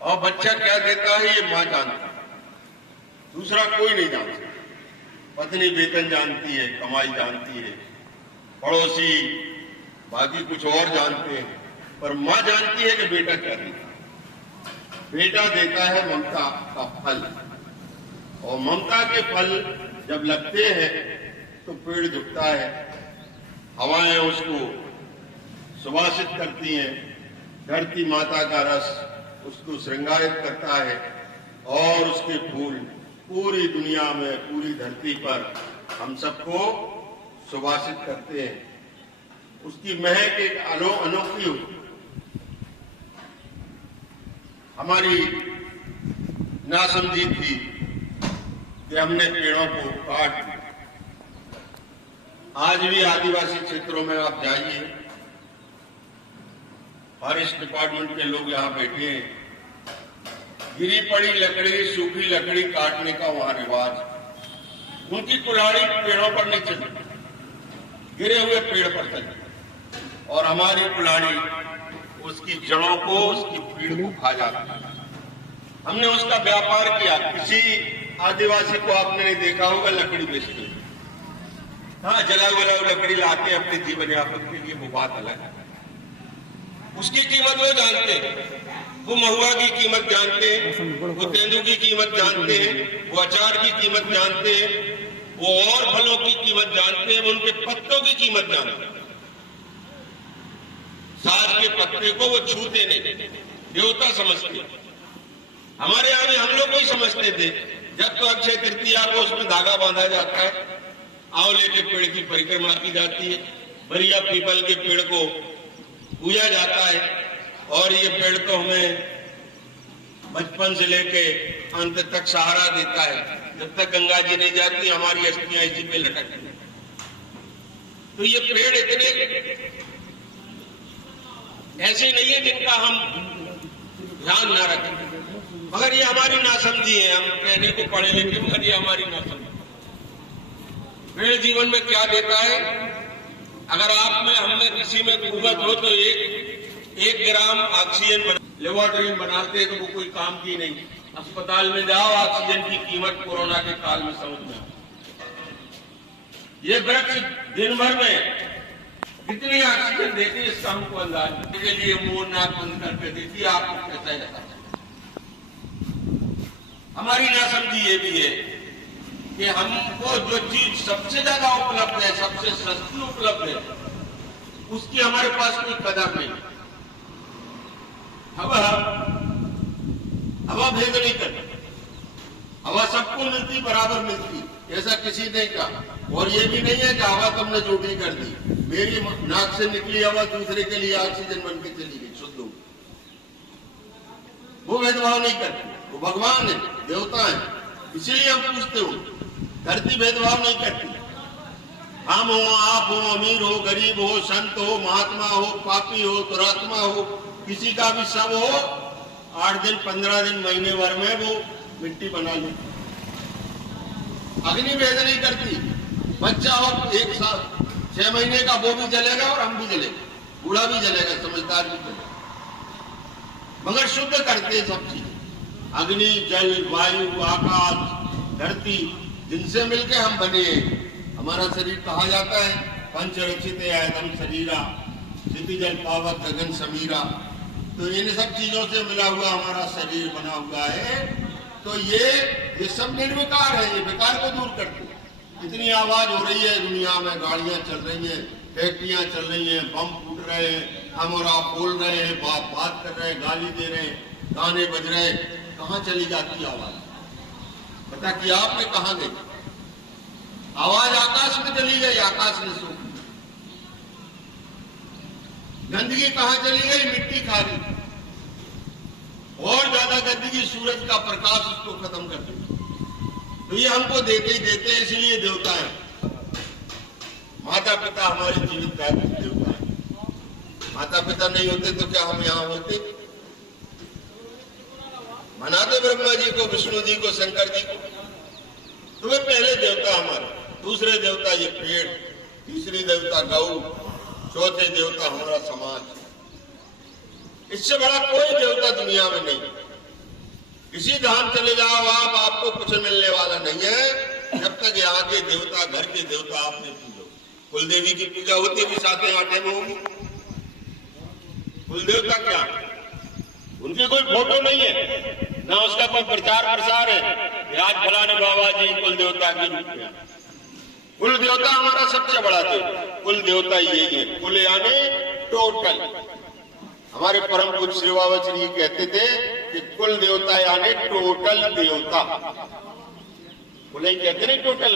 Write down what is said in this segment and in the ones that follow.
और बच्चा क्या देता है ये माँ जानती है, दूसरा कोई नहीं जानता। पत्नी वेतन जानती है, कमाई जानती है, पड़ोसी बाकी कुछ और जानते हैं, पर माँ जानती है कि बेटा क्या देता है। बेटा देता है ममता का फल, और ममता के फल जब लगते हैं तो पेड़ झुकता है, हवाएं उसको सुवासित करती हैं, धरती माता का रस उसको श्रृंगारित करता है, और उसके फूल पूरी दुनिया में, पूरी धरती पर हम सबको सुवासित करते हैं। उसकी महक एक अनोखी होती। हमारी नासमझी थी कि हमने पेड़ों को काट दिया। आज भी आदिवासी क्षेत्रों में आप जाइए, फॉरेस्ट डिपार्टमेंट के लोग यहां बैठे हैं, गिरी पड़ी लकड़ी, सूखी लकड़ी काटने का वहां रिवाज। उनकी कुल्हाड़ी पेड़ों पर नहीं चलती, गिरे हुए पेड़ पर चलती, और हमारी कुल्हाड़ी उसकी जड़ों को, उसकी पीड़ को खा जाती है। हमने उसका व्यापार किया। किसी आदिवासी को आपने नहीं देखा होगा लकड़ी बेचते, हाँ जला बुलाऊ लकड़ी लाते अपने जीवन यापन के लिए, वो बात अलग है। उसकी कीमत वो जानते हैं, वो महुआ की कीमत जानते हैं, वो तेंदू की कीमत जानते हैं, वो अचार की कीमत जानते हैं, वो और फलों की कीमत जानते हैं, वो उनके पत्तों की कीमत जानते हैं। साग के पत्ते को वो छूते नहीं, देवता समझते। हमारे यहाँ भी हम लोग वही समझते थे। जब तो अक्षय तृतीया को उसमें धागा बांधा जाता है, आंवले के पेड़ की परिक्रमा की जाती है, बरिया पीपल के पेड़ को पूजा जाता है, और ये पेड़ तो हमें बचपन से लेके अंत तक सहारा देता है। जब तक गंगा जी नहीं जाती हमारी अस्थियां इसी पे लटकती हैं। तो ये पेड़ इतने ऐसे नहीं है जिनका हम ध्यान ना रखें, मगर ये हमारी नासमझी है। हम कहने को पढ़े लिखे, मगर ये हमारी नासमझी। पेड़ जीवन में क्या देता है? अगर आप में, हम में किसी में कुवत हो तो एक ग्राम ऑक्सीजन लेबोरेटरी बनाते तो वो कोई काम की नहीं। अस्पताल में जाओ, ऑक्सीजन की कीमत कोरोना के काल में समझ में। ये वृक्ष दिन भर में कितनी ऑक्सीजन देती है इसका हमको अंदाज के लिए मुंह नाक बंद करके देती है। आपको कैसा रहता है? हमारी नासमझी ये भी है कि हमको जो चीज सबसे ज्यादा उपलब्ध है, सबसे सस्ती उपलब्ध है, उसकी हमारे पास कोई कदर नहीं। हवा भेद नहीं करती, हवा सबको मिलती, बराबर मिलती, ऐसा किसी ने कहा। और ये भी नहीं है कि हवा तुमने झूठी कर दी, मेरी नाक से निकली हवा दूसरे के लिए ऑक्सीजन बन के चली गई, शुद्ध हो। वो भेदभाव नहीं करती, वो भगवान है, देवता है, इसीलिए हम पूछते हो। धरती भेदभाव नहीं करती। हम हो, आप हो, अमीर हो, गरीब हो, संत हो, महात्मा हो, पापी हो, दुरात्मा हो, किसी का भी सब हो, 8 दिन 15 दिन महीने भर में वो मिट्टी बना ली। अग्नि भेद नहीं करती। बच्चा हो 1 साल 6 महीने का, वो भी जलेगा और हम भी जलेगा, बूढ़ा भी जलेगा, समझदार भी जलेगा, मगर शुद्ध करते सब चीज। अग्नि, जल, वायु, आकाश, धरती, जिनसे मिलके हम बने हैं। हमारा शरीर कहा जाता है पंच रचित आयतम शरीरा, क्षितिजल पावक गगन समीरा। तो इन सब चीजों से मिला हुआ हमारा शरीर बना हुआ है। तो ये सब निर्विकार है, ये विकार को दूर करते हैं। इतनी आवाज हो रही है दुनिया में, गाड़ियां चल रही हैं, फैक्ट्रियां चल रही हैं, बम फूट रहे हैं, हम और आप बोल रहे हैं, बात कर रहे हैं, गाली दे रहे हैं, गाने बज रहे हैं, कहाँ चली जाती आवाज? पता कि आपने कहाँ गई आवाज? आकाश में चली गई, आकाश ने सो। गंदगी कहाँ चली गई? मिट्टी खा गई। और ज्यादा गंदगी सूरज का प्रकाश उसको खत्म कर देती। तो ये हमको देते ही देते, इसलिए देवता है। माता पिता हमारे जीवित देवता है। माता पिता नहीं होते तो क्या हम यहाँ होते? मनाते ब्रह्मा जी को, विष्णु जी को, शंकर जी को, तो वे पहले देवता हमारे। दूसरे देवता ये पेड़, तीसरी देवता गौ, चौथे देवता हमारा समाज। इससे बड़ा कोई देवता दुनिया में नहीं। किसी धाम चले जाओ आप, आपको कुछ मिलने वाला नहीं है जब तक यहाँ के देवता, घर के देवता आप नहीं पूजो। कुल देवी की पूजा होती भी साथे आटे में होगी। कुल देवता क्या, उनकी कोई फोटो नहीं है, ना उसका कोई प्रचार प्रसार है कि आज फलाने बाबा जी कुल देवता के रूप में। कुल देवता हमारा सबसे बड़ा देवता, कुल देवता यही है। कुल यानी टोटल। हमारे परम पूज्य श्री बाबा जी कहते थे कि कुल देवता यानी टोटल देवता। कुल ही कहते नहीं टोटल,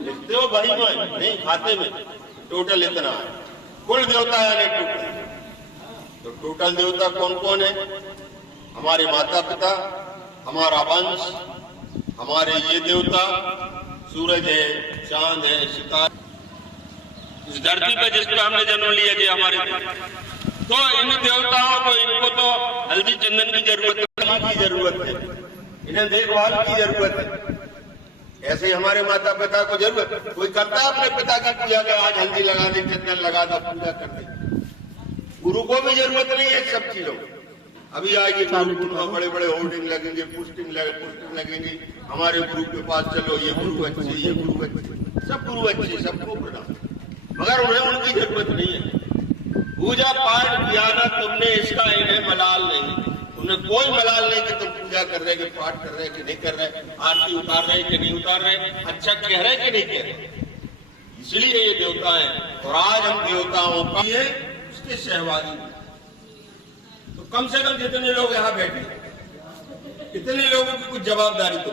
लिखते हो भाई में नहीं, खाते में टोटल इतना है। कुल देवता यानी टोटल। तो टोटल देवता कौन कौन है? हमारे माता पिता, हमारा वंश, हमारे ये देवता, सूरज है, चांद है, सितारे, इस धरती पे जिस पे हमने जन्म लिया जी हमारे। तो इन देवताओं को, इनको तो हल्दी चंदन की जरूरत है, इन्हें देखभाल की जरूरत है। ऐसे हमारे माता पिता को जरूरत, कोई करता है अपने पिता की पूजा का, आज हल्दी लगा दे, चंदन लगा दो, पूजा कर दे। गुरु को भी जरूरत नहीं है सब चीजों। अभी आएगी बड़े बड़े होर्डिंग लगेंगे, पोस्टिंग लगेंगे, हमारे गुरु के पास चलो, ये गुरु अच्छे, ये गुरु अच्छे, सब गुरु अच्छे, सबको प्रणाम, मगर उन्हें उनकी जरूरत नहीं है। पूजा पाठ किया ना तुमने, इसका इन्हें मलाल नहीं, उन्हें कोई मलाल नहीं कि तुम पूजा कर रहे, कि पाठ कर रहे कि नहीं कर रहे, आरती उतार रहे कि नहीं उतार रहे, अच्छा कह रहे कि नहीं कह रहे। इसलिए ये देवता है। और आज हम देवताओं का उसके सहभागी। तो कम से कम जितने लोग यहाँ बैठे, इतने लोगों की कुछ जवाबदारी तो